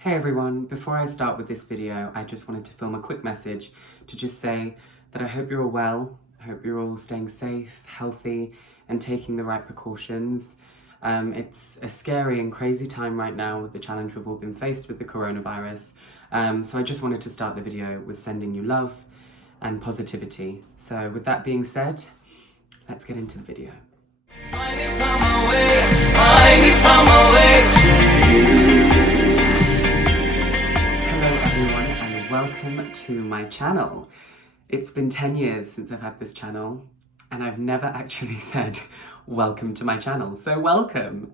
Hey everyone, before I start with this video, I just wanted to film a quick message to just say that I hope you're all well, I hope you're all staying safe, healthy, and taking the right precautions. It's a scary and crazy time right now with the challenge we've all been faced with the coronavirus. So I just wanted to start the video with sending you love and positivity. So with that being said, let's get into the video. Welcome to my channel. It's been 10 years since I've had this channel and I've never actually said welcome to my channel, so welcome.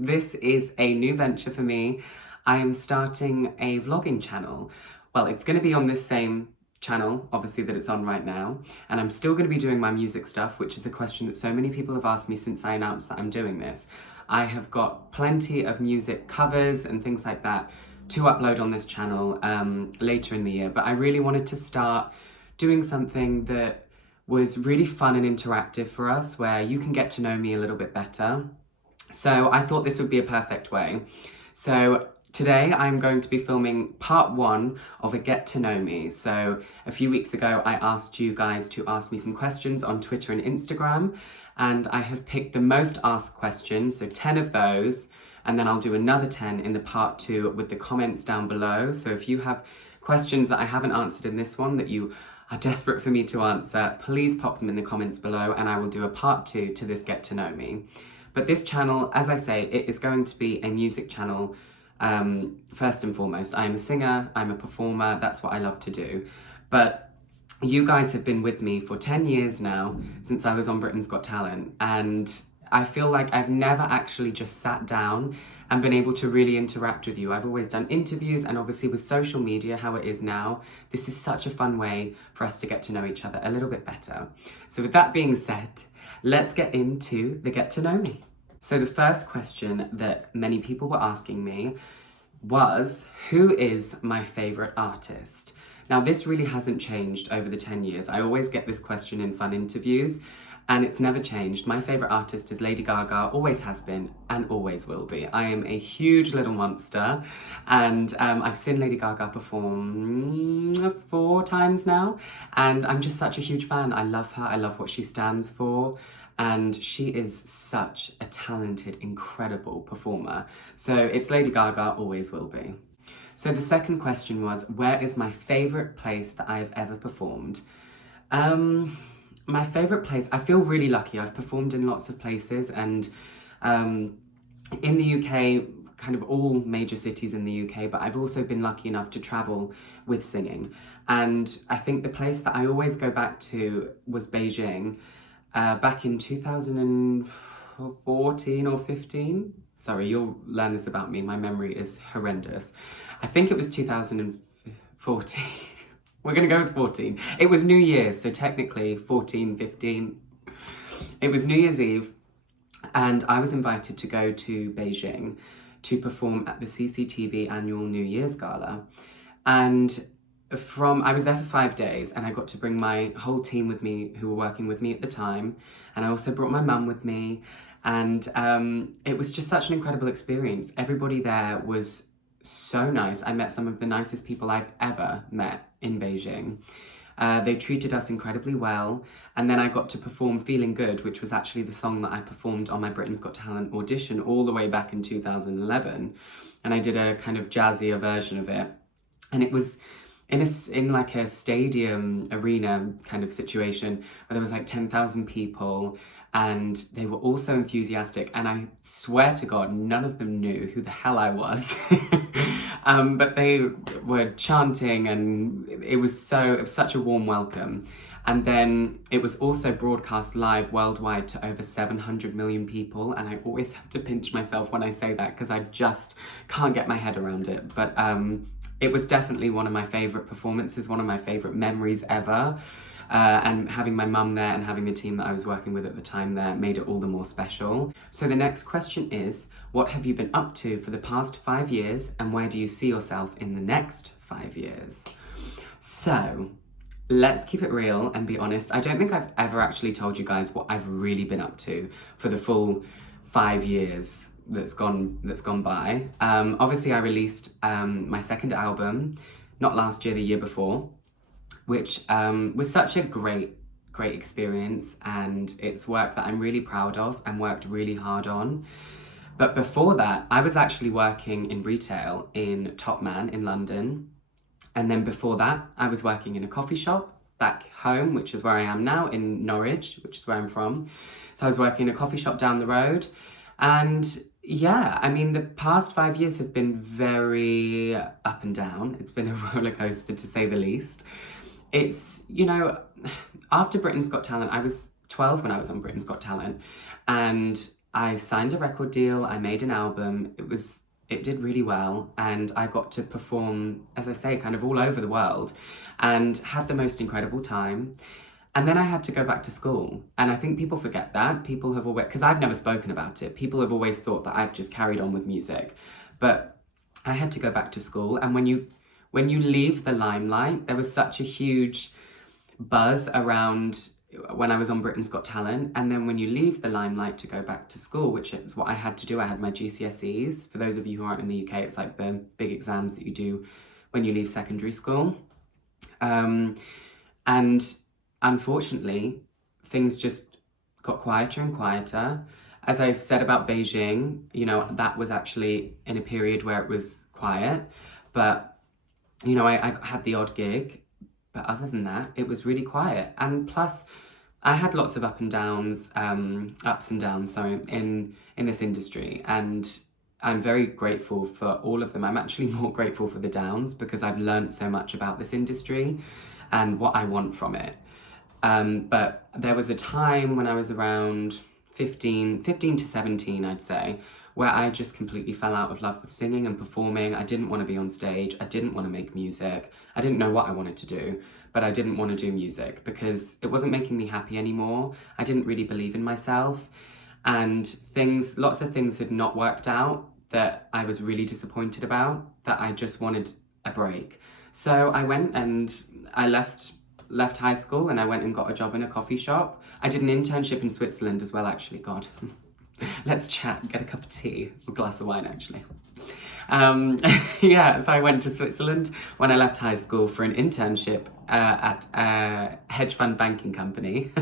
This is a new venture for me. I am starting a vlogging channel. Well, it's going to be on this same channel, obviously, that it's on right now, and I'm still going to be doing my music stuff, which is a question that so many people have asked me since I announced that I'm doing this. I have got plenty of music covers and things like that to upload on this channel later in the year, but I really wanted to start doing something that was really fun and interactive for us, where you can get to know me a little bit better. So I thought this would be a perfect way. So today I'm going to be filming part 1 of a get to know me. So a few weeks ago I asked you guys to ask me some questions on Twitter and Instagram, and I have picked the most asked questions, so 10 of those, and then I'll do another 10 in the part 2 with the comments down below. So if you have questions that I haven't answered in this one that you are desperate for me to answer, please pop them in the comments below and I will do a part 2 to this get to know me. But this channel, as I say, it is going to be a music channel first and foremost. I am a singer, I'm a performer, that's what I love to do. But you guys have been with me for 10 years now, since I was on Britain's Got Talent, and I feel like I've never actually just sat down and been able to really interact with you. I've always done interviews, and obviously with social media, how it is now, this is such a fun way for us to get to know each other a little bit better. So with that being said, let's get into the get to know me. So the first question that many people were asking me was, who is my favorite artist? Now this really hasn't changed over the 10 years. I always get this question in fun interviews, and it's never changed. My favourite artist is Lady Gaga, always has been and always will be. I am a huge little monster, and I've seen Lady Gaga perform 4 times now, and I'm just such a huge fan. I love her, I love what she stands for, and she is such a talented, incredible performer. So it's Lady Gaga, always will be. So the second question was, where is my favourite place that I have ever performed? My favourite place, I feel really lucky. I've performed in lots of places, and in the UK, kind of all major cities in the UK, but I've also been lucky enough to travel with singing. And I think the place that I always go back to was Beijing, back in 2014 or 15. Sorry, you'll learn this about me. My memory is horrendous. I think it was 2014. We're going to go with 14. It was New Year's, so technically 14, 15. It was New Year's Eve, and I was invited to go to Beijing to perform at the CCTV annual New Year's Gala. And I was there for 5 days, and I got to bring my whole team with me who were working with me at the time. And I also brought my mum with me. And it was just such an incredible experience. Everybody there was so nice. I met some of the nicest people I've ever met in Beijing. They treated us incredibly well, and then I got to perform Feeling Good, which was actually the song that I performed on my Britain's Got Talent audition all the way back in 2011, and I did a kind of jazzier version of it, and it was in like a stadium arena kind of situation where there was like 10,000 people, and they were all so enthusiastic, and I swear to God, none of them knew who the hell I was. But they were chanting, and it was such a warm welcome. And then it was also broadcast live worldwide to over 700 million people, and I always have to pinch myself when I say that because I just can't get my head around it. But it was definitely one of my favourite performances, one of my favourite memories ever. And having my mum there and having the team that I was working with at the time there made it all the more special. So the next question is, what have you been up to for the past 5 years, and where do you see yourself in the next 5 years? So let's keep it real and be honest. I don't think I've ever actually told you guys what I've really been up to for the full 5 years that's gone by. Obviously, I released my second album, not last year, the year before, which was such a great experience, and it's work that I'm really proud of and worked really hard on. But before that, I was actually working in retail in Topman in London. And then before that, I was working in a coffee shop back home, which is where I am now, in Norwich, which is where I'm from. So I was working in a coffee shop down the road. And yeah, I mean, the past 5 years have been very up and down. It's been a roller coaster, to say the least. It's, you know, after Britain's Got Talent, I was 12 when I was on Britain's Got Talent, and I signed a record deal, I made an album, it did really well, and I got to perform, as I say, kind of all over the world, and had the most incredible time. And then I had to go back to school, and I think people forget that. People have always, because I've never spoken about it, people have always thought that I've just carried on with music, but I had to go back to school. And when you leave the limelight, there was such a huge buzz around when I was on Britain's Got Talent, and then when you leave the limelight to go back to school, which is what I had to do. I had my GCSEs. For those of you who aren't in the UK, it's like the big exams that you do when you leave secondary school. And unfortunately, things just got quieter and quieter. As I said about Beijing, you know, that was actually in a period where it was quiet, but you know, I had the odd gig. But other than that, it was really quiet. And plus, I had lots of ups and downs, in this industry. And I'm very grateful for all of them. I'm actually more grateful for the downs, because I've learned so much about this industry and what I want from it. But there was a time when I was around 15 to 17, I'd say, where I just completely fell out of love with singing and performing. I didn't want to be on stage. I didn't want to make music. I didn't know what I wanted to do, but I didn't want to do music because it wasn't making me happy anymore. I didn't really believe in myself, and lots of things had not worked out that I was really disappointed about, that I just wanted a break. So I went and I left high school, and I went and got a job in a coffee shop. I did an internship in Switzerland as well, actually. God. Let's chat, get a cup of tea, or a glass of wine, actually. Yeah, so I went to Switzerland when I left high school for an internship at a hedge fund banking company.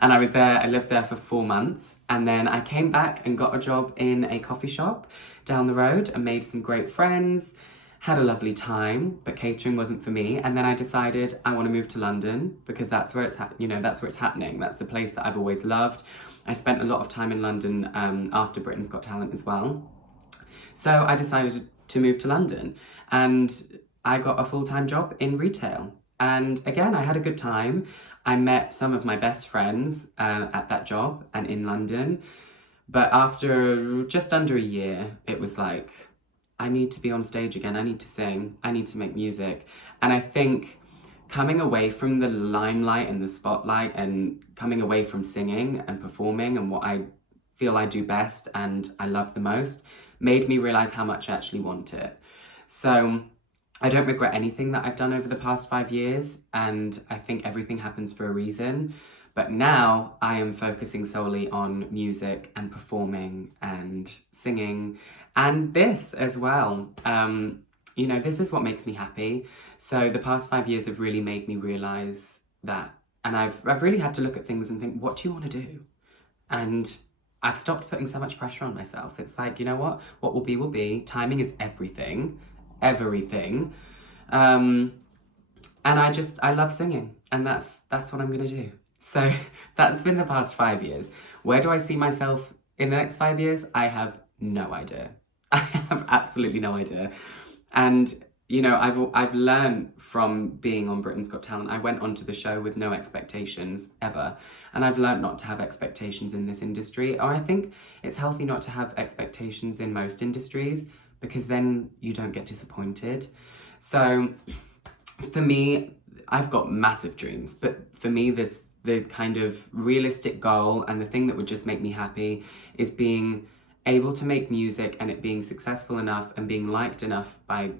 And I lived there for 4 months. And then I came back and got a job in a coffee shop down the road and made some great friends, had a lovely time, but catering wasn't for me. And then I decided I want to move to London, because that's where it's happening. That's the place that I've always loved. I spent a lot of time in London after Britain's Got Talent as well. So I decided to move to London, and I got a full-time job in retail. And again, I had a good time. I met some of my best friends at that job and in London. But after just under a year, it was like, I need to be on stage again. I need to sing. I need to make music. And I think coming away from the limelight and the spotlight, and coming away from singing and performing and what I feel I do best and I love the most, made me realize how much I actually want it. So I don't regret anything that I've done over the past 5 years, and I think everything happens for a reason. But now I am focusing solely on music and performing and singing, and this as well. You know, this is what makes me happy. So the past 5 years have really made me realize that. And I've really had to look at things and think, what do you want to do? And I've stopped putting so much pressure on myself. It's like, you know what will be will be. Timing is everything. And I love singing, and that's what I'm gonna do. So that's been the past 5 years. Where do I see myself in the next 5 years? I have no idea. I have absolutely no idea. And you know, I've learned from being on Britain's Got Talent. I went onto the show with no expectations ever, and I've learned not to have expectations in this industry. Or I think it's healthy not to have expectations in most industries, because then you don't get disappointed. So for me, I've got massive dreams, but for me, the kind of realistic goal and the thing that would just make me happy is being able to make music and it being successful enough and being liked enough by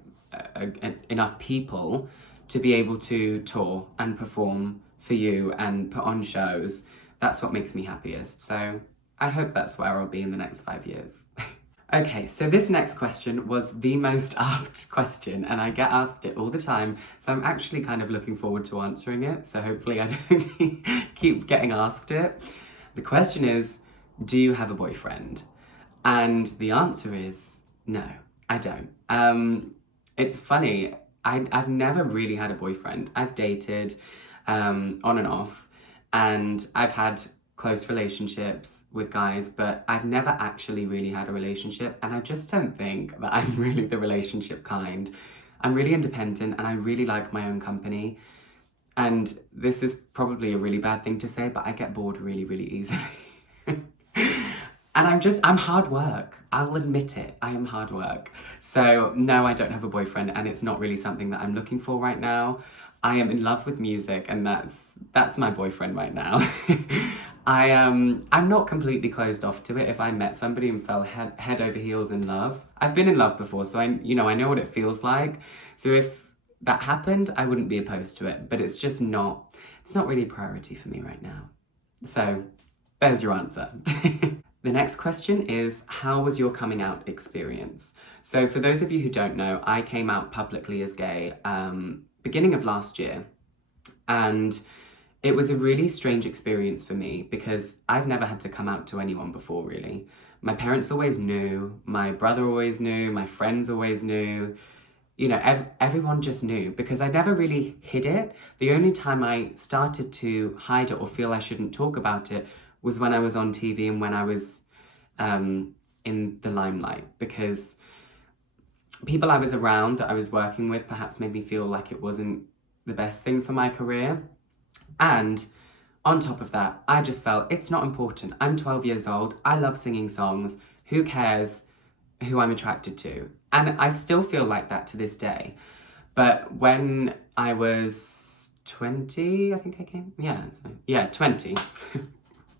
enough people to be able to tour and perform for you and put on shows. That's what makes me happiest. So I hope that's where I'll be in the next 5 years. Okay, so this next question was the most asked question, and I get asked it all the time, so I'm actually kind of looking forward to answering it, so hopefully I don't keep getting asked it. The question is, do you have a boyfriend? And the answer is no, I don't. It's funny, I've never really had a boyfriend. I've dated on and off, and I've had close relationships with guys, but I've never actually really had a relationship, and I just don't think that I'm really the relationship kind. I'm really independent and I really like my own company. And this is probably a really bad thing to say, but I get bored really, really easily. And I'm hard work. I'll admit it. I am hard work. So no, I don't have a boyfriend, and it's not really something that I'm looking for right now. I am in love with music, and that's my boyfriend right now. I'm not completely closed off to it. If I met somebody and fell head over heels in love, I've been in love before, so I know what it feels like. So if that happened, I wouldn't be opposed to it, but it's not really a priority for me right now. So there's your answer. The next question is, how was your coming out experience? So for those of you who don't know, I came out publicly as gay beginning of last year, and it was a really strange experience for me because I've never had to come out to anyone before, really. My parents always knew, my brother always knew, my friends always knew, everyone just knew because I never really hid it. The only time I started to hide it or feel I shouldn't talk about it was when I was on TV and when I was in the limelight, because people I was around that I was working with perhaps made me feel like it wasn't the best thing for my career. And on top of that, I just felt it's not important. I'm 12 years old. I love singing songs. Who cares who I'm attracted to? And I still feel like that to this day. But when I was 20, I think I came. Yeah, 20.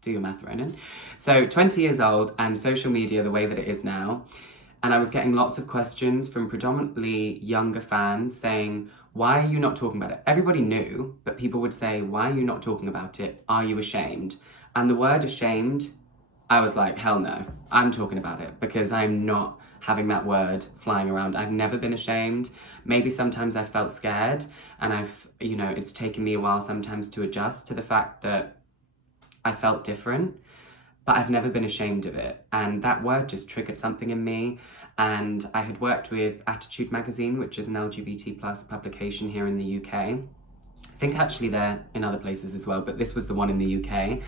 Do your math, Ronan. So 20 years old, and social media the way that it is now. And I was getting lots of questions from predominantly younger fans saying, why are you not talking about it? Everybody knew, but people would say, why are you not talking about it? Are you ashamed? And the word ashamed, I was like, hell no, I'm talking about it because I'm not having that word flying around. I've never been ashamed. Maybe sometimes I felt scared, and it's taken me a while sometimes to adjust to the fact that I felt different, but I've never been ashamed of it. And that word just triggered something in me. And I had worked with Attitude magazine, which is an LGBT plus publication here in the UK. I think actually they're in other places as well, but this was the one in the UK.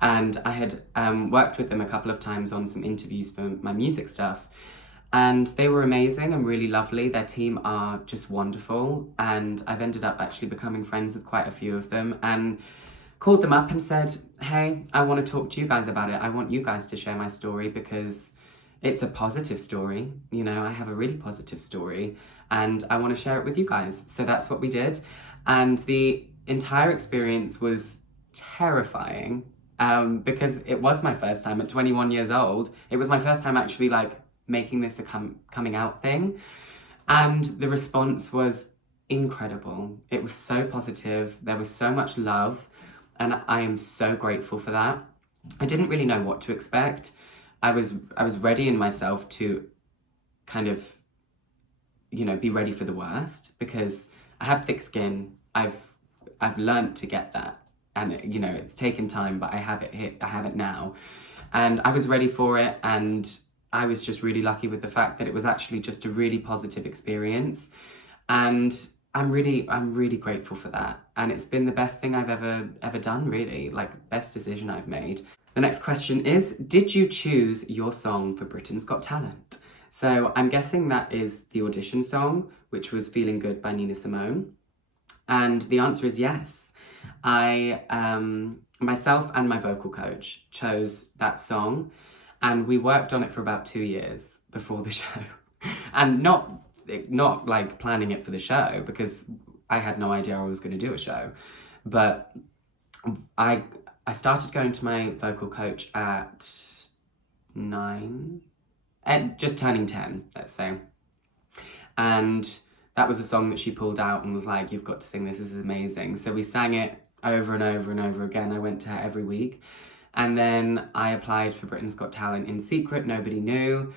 And I had worked with them a couple of times on some interviews for my music stuff. And they were amazing and really lovely. Their team are just wonderful. And I've ended up actually becoming friends with quite a few of them, and called them up and said, hey, I want to talk to you guys about it. I want you guys to share my story because it's a positive story. I have a really positive story and I want to share it with you guys. So that's what we did. And the entire experience was terrifying because it was my first time at 21 years old. It was my first time actually making this a coming out thing. And the response was incredible. It was so positive. There was so much love. And I am so grateful for that. I didn't really know what to expect. I was readying myself to kind of, be ready for the worst because I have thick skin. I've learned to get that, and it's taken time, but I have it now, and I was ready for it. And I was just really lucky with the fact that it was actually just a really positive experience, and I'm really grateful for that. And it's been the best thing I've ever done, really, best decision I've made. The next question is, did you choose your song for Britain's Got Talent? So I'm guessing that is the Audition song, which was Feeling Good by Nina Simone. And the answer is yes. I, myself and my vocal coach chose that song, and we worked on it for about 2 years before the show. And not planning it for the show because I had no idea I was going to do a show. But I started going to my vocal coach at 9, and just turning 10, let's say. And that was a song that she pulled out and was like, you've got to sing this is amazing. So we sang it over and over and over again. I went to her every week. And then I applied for Britain's Got Talent in secret. Nobody knew.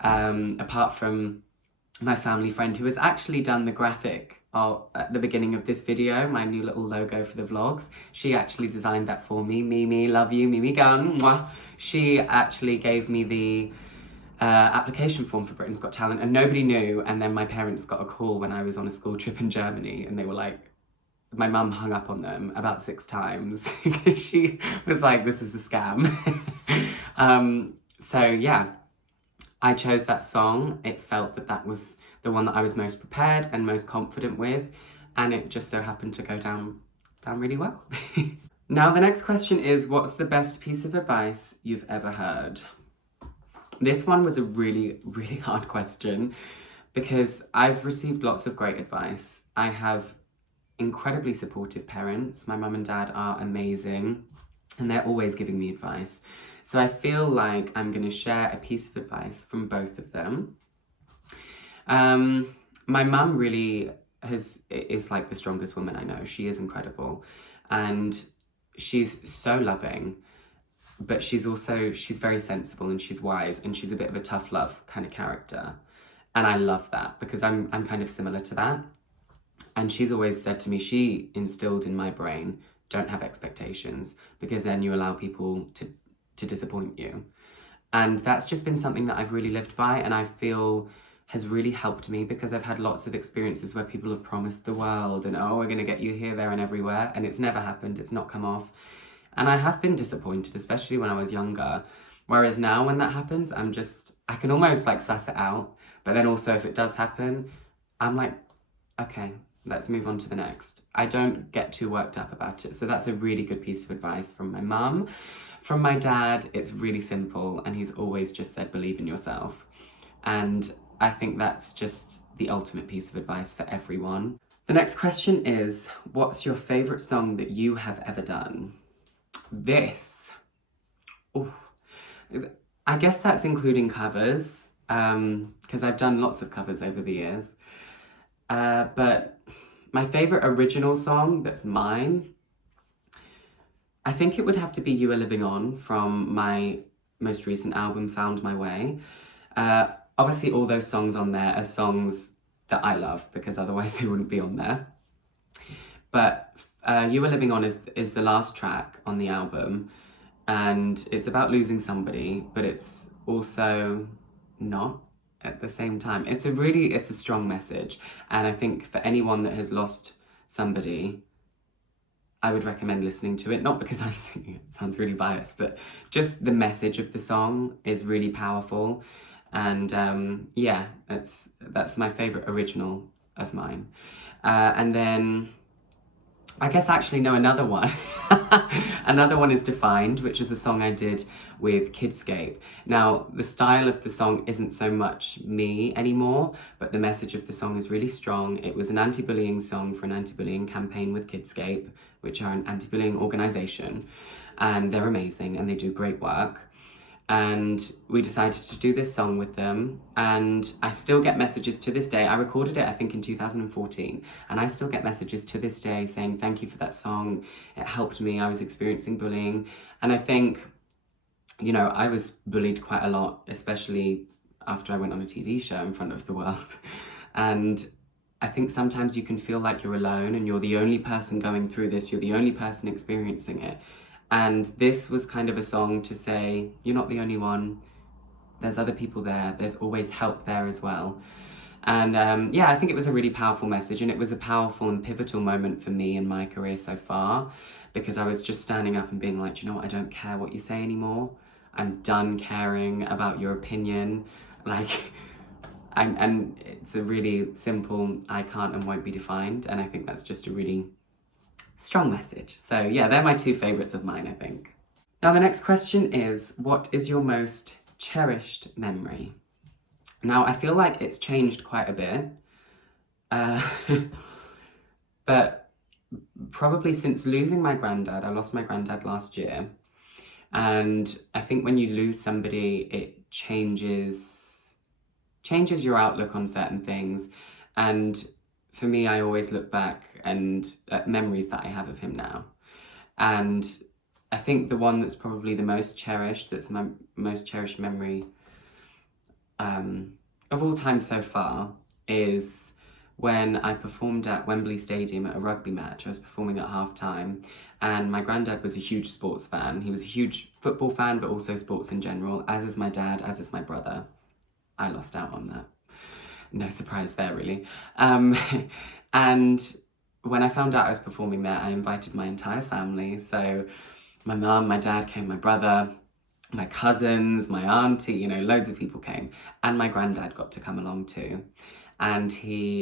apart from my family friend who has actually done the graphic at the beginning of this video, my new little logo for the vlogs. She actually designed that for me. Mimi, love you, Mimi Gunn. Mwah. She actually gave me the application form for Britain's Got Talent, and nobody knew. And then my parents got a call when I was on a school trip in Germany, and they were like, my mum hung up on them about 6 times because she was like, this is a scam. So yeah, I chose that song. It felt that that was the one that I was most prepared and most confident with, and it just so happened to go down really well. Now the next question is, what's the best piece of advice you've ever heard? This one was a really, really hard question because I've received lots of great advice. I have incredibly supportive parents. My mum and dad are amazing and they're always giving me advice. So I feel like I'm going to share a piece of advice from both of them. My mum really is like the strongest woman I know. She is incredible and she's so loving, but she's very sensible and she's wise and she's a bit of a tough love kind of character. And I love that because I'm kind of similar to that. And she's always said to me, she instilled in my brain, don't have expectations because then you allow people to disappoint you. And that's just been something that I've really lived by and I feel has really helped me because I've had lots of experiences where people have promised the world and, oh, we're going to get you here, there and everywhere. And it's never happened. It's not come off. And I have been disappointed, especially when I was younger. Whereas now when that happens, I can almost like suss it out. But then also if it does happen, I'm like, okay, let's move on to the next. I don't get too worked up about it. So that's a really good piece of advice from my mum. From my dad, it's really simple. And he's always just said, believe in yourself. And I think that's just the ultimate piece of advice for everyone. The next question is, what's your favourite song that you have ever done? I guess that's including covers, because I've done lots of covers over the years. But my favourite original song that's mine, I think it would have to be You Are Living On from my most recent album, Found My Way. Obviously all those songs on there are songs that I love because otherwise they wouldn't be on there. But You Are Living On is the last track on the album and it's about losing somebody, but it's also not at the same time. It's a strong message. And I think for anyone that has lost somebody, I would recommend listening to it, not because I'm singing it sounds really biased, but just the message of the song is really powerful. And yeah, that's my favourite original of mine. And then I guess actually no, another one. Another one is Defined, which is a song I did with Kidscape. Now, the style of the song isn't so much me anymore, but the message of the song is really strong. It was an anti-bullying song for an anti-bullying campaign with Kidscape, which are an anti-bullying organisation. And they're amazing and they do great work. And we decided to do this song with them and I still get messages to this day. I recorded it, I think, in 2014 and I still get messages to this day saying, thank you for that song. It helped me. I was experiencing bullying. And I think, you know, I was bullied quite a lot, especially after I went on a TV show in front of the world. And I think sometimes you can feel like you're alone and you're the only person going through this. You're the only person experiencing it. And this was kind of a song to say, you're not the only one. There's other people there. There's always help there as well. And yeah, I think it was a really powerful message and it was a powerful and pivotal moment for me in my career so far because I was just standing up and being like, you know what, I don't care what you say anymore. I'm done caring about your opinion. Like, and it's a really simple, I can't and won't be defined. And I think that's just a really strong message. So yeah, they're my two favourites of mine, I think. Now the next question is, what is your most cherished memory? Now I feel like it's changed quite a bit, but probably since losing my granddad. I lost my granddad last year, and I think when you lose somebody, it changes your outlook on certain things. And for me, I always look back and at memories that I have of him now. And I think the one that's probably the most cherished, that's my most cherished memory, of all time so far is when I performed at Wembley Stadium at a rugby match. I was performing at half-time, and my granddad was a huge sports fan. He was a huge football fan, but also sports in general, as is my dad, as is my brother. I lost out on that. No surprise there, really. And when I found out I was performing there, I invited my entire family. So my mum, my dad came, my brother, my cousins, my auntie, you know, loads of people came. And my granddad got to come along too. And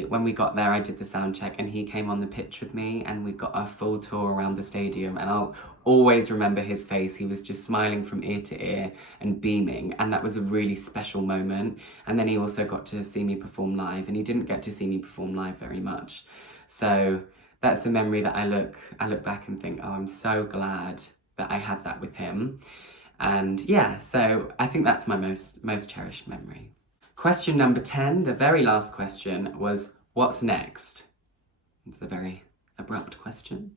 when we got there, I did the sound check and he came on the pitch with me and we got a full tour around the stadium, and I'll always remember his face. He was just smiling from ear to ear and beaming, and that was a really special moment. And then he also got to see me perform live, and he didn't get to see me perform live very much. So that's the memory that I look back and think, oh, I'm so glad that I had that with him. And yeah, so I think that's my most cherished memory. Question number 10, the very last question, was what's next? It's a very abrupt question.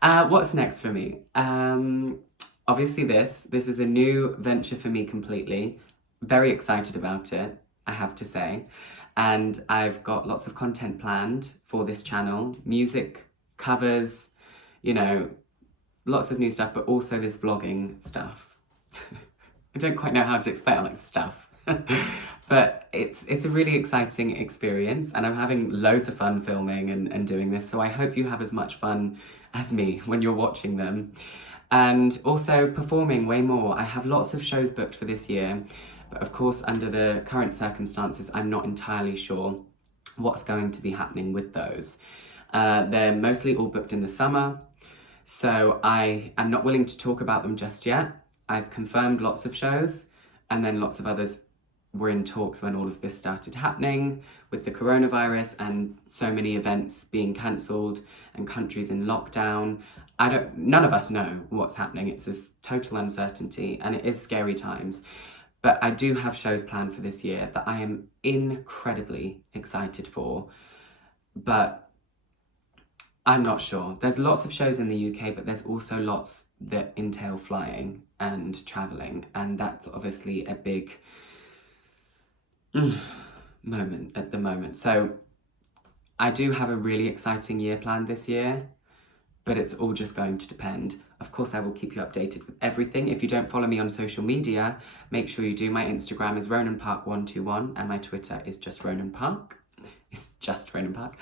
What's next for me? Obviously this is a new venture for me completely. Very excited about it, I have to say. And I've got lots of content planned for this channel, music, covers, you know, lots of new stuff, but also this vlogging stuff. I don't quite know how to explain like stuff. But it's a really exciting experience, and I'm having loads of fun filming and doing this, so I hope you have as much fun as me when you're watching them. And also performing way more. I have lots of shows booked for this year, but of course under the current circumstances I'm not entirely sure what's going to be happening with those. They're mostly all booked in the summer, so I am not willing to talk about them just yet. I've confirmed lots of shows, and then lots of others were in talks when all of this started happening with the coronavirus and so many events being cancelled and countries in lockdown. None of us know what's happening. It's this total uncertainty, and it is scary times. But I do have shows planned for this year that I am incredibly excited for, but I'm not sure. There's lots of shows in the UK, but there's also lots that entail flying and travelling, and that's obviously a big moment at the moment. So I do have a really exciting year planned this year, but it's all just going to depend. Of course, I will keep you updated with everything. If you don't follow me on social media, make sure you do. My Instagram is Ronan Parke 121 and my Twitter is just Ronan Parke. It's just Ronan Parke.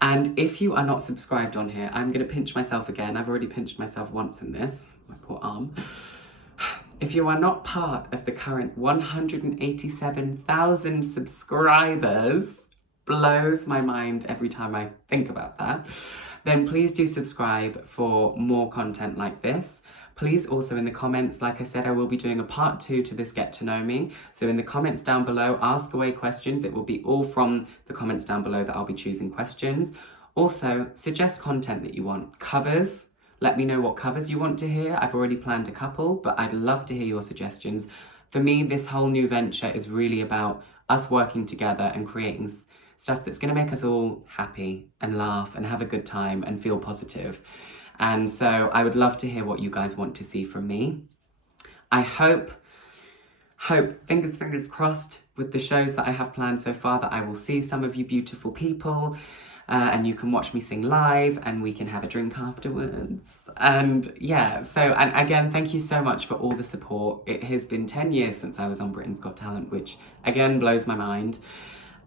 And if you are not subscribed on here, I'm going to pinch myself again. I've already pinched myself once in this, my poor arm. If you are not part of the current 187,000 subscribers, blows my mind every time I think about that, then please do subscribe for more content like this. Please also in the comments, like I said, I will be doing a part 2 to this Get to Know Me. So in the comments down below, ask away questions. It will be all from the comments down below that I'll be choosing questions. Also, suggest content that you want. Covers. Let me know what covers you want to hear. I've already planned a couple, but I'd love to hear your suggestions. For me, this whole new venture is really about us working together and creating stuff that's going to make us all happy and laugh and have a good time and feel positive. And so I would love to hear what you guys want to see from me. I hope, fingers crossed, with the shows that I have planned so far, that I will see some of you beautiful people. And you can watch me sing live and we can have a drink afterwards. And yeah, so, and again, thank you so much for all the support. It has been 10 years since I was on Britain's Got Talent, which again blows my mind.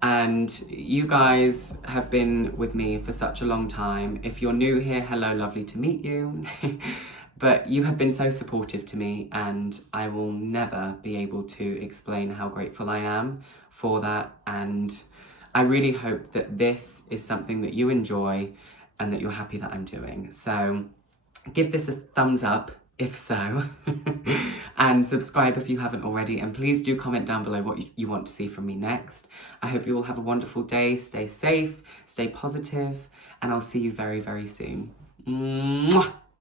And you guys have been with me for such a long time. If you're new here, hello, lovely to meet you. But you have been so supportive to me, and I will never be able to explain how grateful I am for that. And I really hope that this is something that you enjoy and that you're happy that I'm doing. So give this a thumbs up if so, and subscribe if you haven't already. And please do comment down below what you want to see from me next. I hope you all have a wonderful day. Stay safe, stay positive, and I'll see you very, very soon. Mwah!